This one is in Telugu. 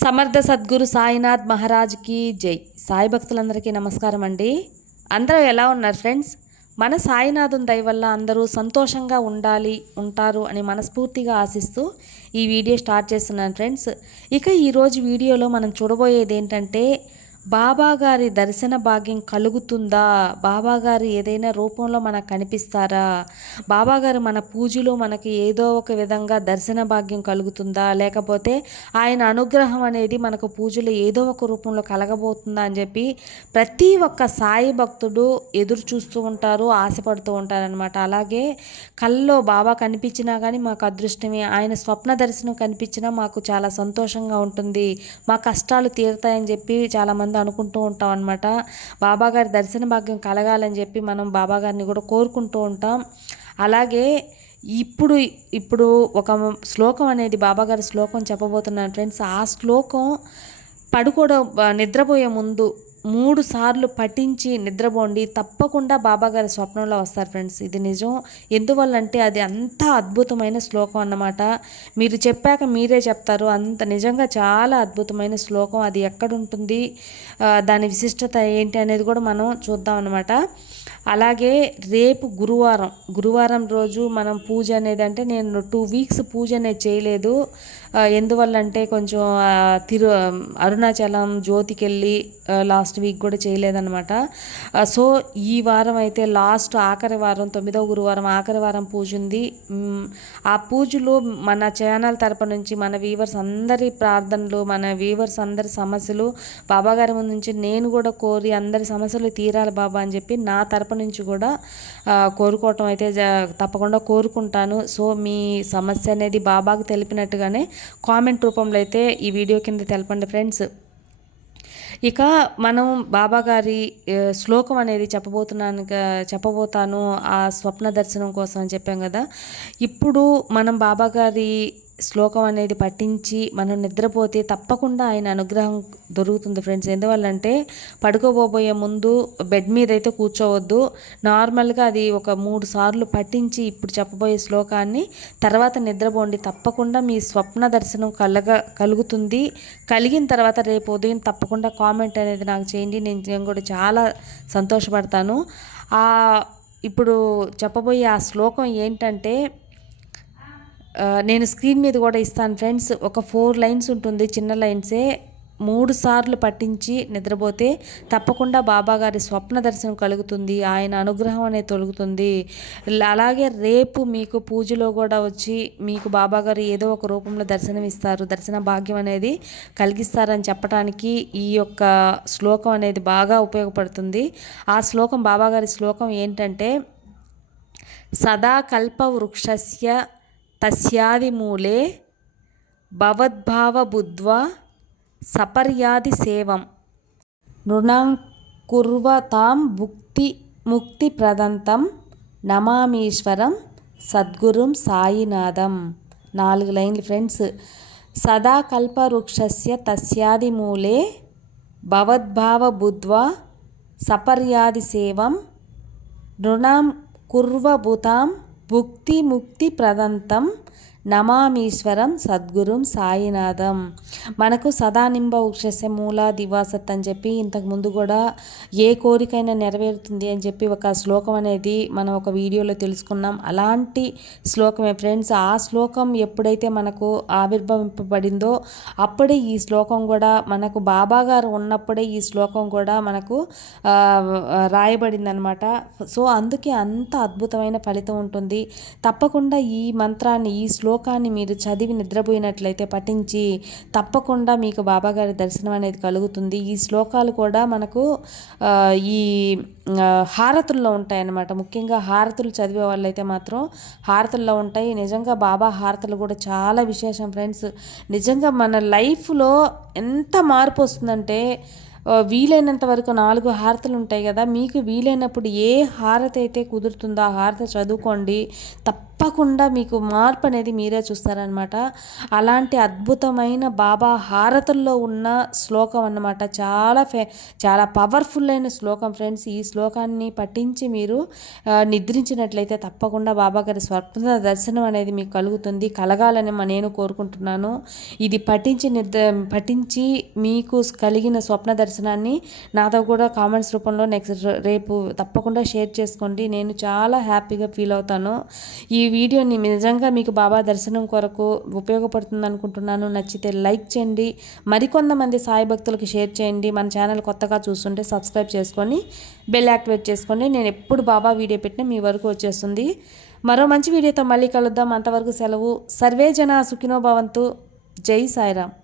సమర్థ సద్గురు సాయినాథ్ మహారాజ్కి జై. సాయి భక్తులందరికీ నమస్కారం అండి. అందరూ ఎలా ఉన్నారు ఫ్రెండ్స్? మన సాయినాథుని దయ వల్ల అందరూ సంతోషంగా ఉంటారు అని మనస్ఫూర్తిగా ఆశిస్తూ ఈ వీడియో స్టార్ట్ చేస్తున్నాను ఫ్రెండ్స్. ఇక ఈరోజు వీడియోలో మనం చూడబోయేది ఏంటంటే, బాబాగారి దర్శన భాగ్యం కలుగుతుందా? బాబాగారు ఏదైనా రూపంలో మనకు కనిపిస్తారా? బాబాగారు మన పూజలో మనకి ఏదో ఒక విధంగా దర్శన భాగ్యం కలుగుతుందా? లేకపోతే ఆయన అనుగ్రహం అనేది మనకు పూజలో ఏదో ఒక రూపంలో కలగబోతుందా అని చెప్పి ప్రతి ఒక్క సాయి భక్తుడు ఎదురు చూస్తూ ఉంటారు, ఆశపడుతూ ఉంటారనమాట. అలాగే కల్లో బాబా కనిపించినా కానీ మాకు అదృష్టమే, ఆయన స్వప్న దర్శనం కనిపించినా మాకు చాలా సంతోషంగా ఉంటుంది, మా కష్టాలు తీరుతాయని చెప్పి చాలామంది అనుకుంటూ ఉంటాం అనమాట. బాబాగారి దర్శన భాగ్యం కలగాలని చెప్పి మనం బాబాగారిని కూడా కోరుకుంటూ ఉంటాం. అలాగే ఇప్పుడు ఒక శ్లోకం అనేది బాబాగారి శ్లోకం చెప్పబోతున్నాను ఫ్రెండ్స్. ఆ శ్లోకం నిద్రపోయే ముందు 3 సార్లు పఠించి నిద్రపోండి, తప్పకుండా బాబాగారి స్వప్నంలో వస్తారు ఫ్రెండ్స్. ఇది నిజం. ఎందువల్లంటే అది అంత అద్భుతమైన శ్లోకం అన్నమాట. మీరు చెప్పాక మీరే చెప్తారు, అంత నిజంగా చాలా అద్భుతమైన శ్లోకం. అది ఎక్కడుంటుంది, దాని విశిష్టత ఏంటి అనేది కూడా మనం చూద్దాం అన్నమాట. అలాగే రేపు గురువారం రోజు మనం పూజ అనేది, అంటే నేను 2 వీక్స్ పూజ అనేది చేయలేదు. ఎందువల్లంటే కొంచెం అరుణాచలం జ్యోతికి వెళ్ళి లాస్ట్ వీక్ కూడా చేయలేదన్నమాట. సో ఈ వారం అయితే ఆఖరి వారం, 9వ గురువారం ఆఖరి వారం పూజ ఉంది. ఆ పూజలో మన ఛానల్ తరపు నుంచి మన వీవర్స్ అందరి ప్రార్థనలు, మన వీవర్స్ అందరి సమస్యలు బాబాగారి ముందు నుంచి నేను కూడా కోరి అందరి సమస్యలు తీరాలి బాబా అని చెప్పి నా తరపు నుంచి కూడా కోరుకోవటం అయితే తప్పకుండా కోరుకుంటాను. సో మీ సమస్య అనేది బాబాకు తెలిపినట్టుగానే కామెంట్ రూపంలో అయితే ఈ వీడియో కింద తెలపండి ఫ్రెండ్స్. ఇక మనం బాబాగారి శ్లోకం అనేది చెప్పబోతాను ఆ స్వప్న దర్శనం కోసం అని చెప్పాం కదా. ఇప్పుడు మనం బాబాగారి శ్లోకం అనేది పఠించి మనం నిద్రపోతే తప్పకుండా ఆయన అనుగ్రహం దొరుకుతుంది ఫ్రెండ్స్. ఎందువల్లంటే పడుకోబోయే ముందు బెడ్ మీద అయితే కూర్చోవద్దు. నార్మల్గా అది ఒక 3 సార్లు పఠించి ఇప్పుడు చెప్పబోయే శ్లోకాన్ని తర్వాత నిద్రపోండి, తప్పకుండా మీ స్వప్న దర్శనం కలుగుతుంది. కలిగిన తర్వాత రేపు ఉదయం తప్పకుండా కామెంట్ అనేది నాకు చేయండి, నేను కూడా చాలా సంతోషపడతాను. ఇప్పుడు చెప్పబోయే ఆ శ్లోకం ఏంటంటే, నేను స్క్రీన్ మీద కూడా ఇస్తాను ఫ్రెండ్స్. ఒక 4 లైన్స్ ఉంటుంది, చిన్న లైన్సే. 3 సార్లు పఠించి నిద్రపోతే తప్పకుండా బాబాగారి స్వప్న దర్శనం కలుగుతుంది, ఆయన అనుగ్రహం అనేది తొలుగుతుంది. అలాగే రేపు మీకు పూజలో కూడా వచ్చి మీకు బాబాగారు ఏదో ఒక రూపంలో దర్శనం ఇస్తారు, దర్శన భాగ్యం అనేది కలిగిస్తారని చెప్పడానికి ఈ యొక్క శ్లోకం అనేది బాగా ఉపయోగపడుతుంది. ఆ శ్లోకం, బాబాగారి శ్లోకం ఏంటంటే, సదా కల్ప వృక్షస్య తస్యాది మూలే భవద్భావ బుద్ధ్వా సపర్యాది సేవం నృణాం కుర్వతాం ముక్తి ప్రదంతం నమామీశ్వరం సద్గురుం సాయినాథం. 4 లైన్లు ఫ్రెండ్స్. సదా కల్ప వృక్షస్య తస్యాది మూలే భవద్భావ బుద్ధ్వా సపర్యాది సేవం నృణాం కుర్వభూతాం ముక్తి ప్రదంతం నమామీశ్వరం సద్గురుం సాయినాథం. మనకు సదానింబ వృక్షస్య మూల దివాసత్ అని చెప్పి ఇంతకుముందు కూడా ఏ కోరికైనా నెరవేరుతుంది అని చెప్పి ఒక శ్లోకం అనేది మనం ఒక వీడియోలో తెలుసుకున్నాం. అలాంటి శ్లోకమే ఫ్రెండ్స్. ఆ శ్లోకం ఎప్పుడైతే మనకు ఆవిర్భవింపబడిందో అప్పుడే ఈ శ్లోకం కూడా మనకు బాబాగారు ఉన్నప్పుడే ఈ శ్లోకం కూడా మనకు రాయబడింది అనమాట. సో అందుకే అంత అద్భుతమైన ఫలితం ఉంటుంది. తప్పకుండా ఈ మంత్రాన్ని, ఈ శ్లోకాన్ని మీరు చదివి నిద్రపోయినట్లయితే పఠించి తప్పకుండా మీకు బాబాగారి దర్శనం అనేది కలుగుతుంది. ఈ శ్లోకాలు కూడా మనకు ఈ హారతుల్లో ఉంటాయన్నమాట. ముఖ్యంగా హారతులు చదివే వాళ్ళైతే మాత్రం హారతుల్లో ఉంటాయి. నిజంగా బాబా హారతులు కూడా చాలా విశేషం ఫ్రెండ్స్. నిజంగా మన లైఫ్లో ఎంత మార్పు వస్తుందంటే, వీలైనంత వరకు 4 హారతులు ఉంటాయి కదా, మీకు వీలైనప్పుడు ఏ హారతి అయితే కుదురుతుందో ఆ హారతి చదువుకోండి. తప్పకుండా మీకు మార్పు అనేది మీరే చూస్తారనమాట. అలాంటి అద్భుతమైన బాబా హారతుల్లో ఉన్న శ్లోకం అన్నమాట. చాలా పవర్ఫుల్ అయిన శ్లోకం ఫ్రెండ్స్. ఈ శ్లోకాన్ని పఠించి మీరు నిద్రించినట్లయితే తప్పకుండా బాబాగారి స్వప్న దర్శనం అనేది మీకు కలుగుతుంది. కలగాలని నేను కోరుకుంటున్నాను. ఇది పఠించి మీకు కలిగిన స్వప్న దర్శనాన్ని నాతో కూడా కామెంట్స్ రూపంలో రేపు తప్పకుండా షేర్ చేసుకోండి. నేను చాలా హ్యాపీగా ఫీల్ అవుతాను. ఈ వీడియోని నిజంగా మీకు బాబా దర్శనం కొరకు ఉపయోగపడుతుంది అనుకుంటున్నాను. నచ్చితే లైక్ చేయండి, మరికొంతమంది సాయి భక్తులకు షేర్ చేయండి. మన ఛానల్ కొత్తగా చూస్తుంటే సబ్స్క్రైబ్ చేసుకొని బెల్ యాక్టివేట్ చేసుకోండి. నేను ఎప్పుడు బాబా వీడియో పెట్టినా మీ వరకు వచ్చేస్తుంది. మరో మంచి వీడియోతో మళ్ళీ కలుద్దాం. అంతవరకు సెలవు. సర్వే జన సుఖినో భవంతు. జై సాయిరామ్.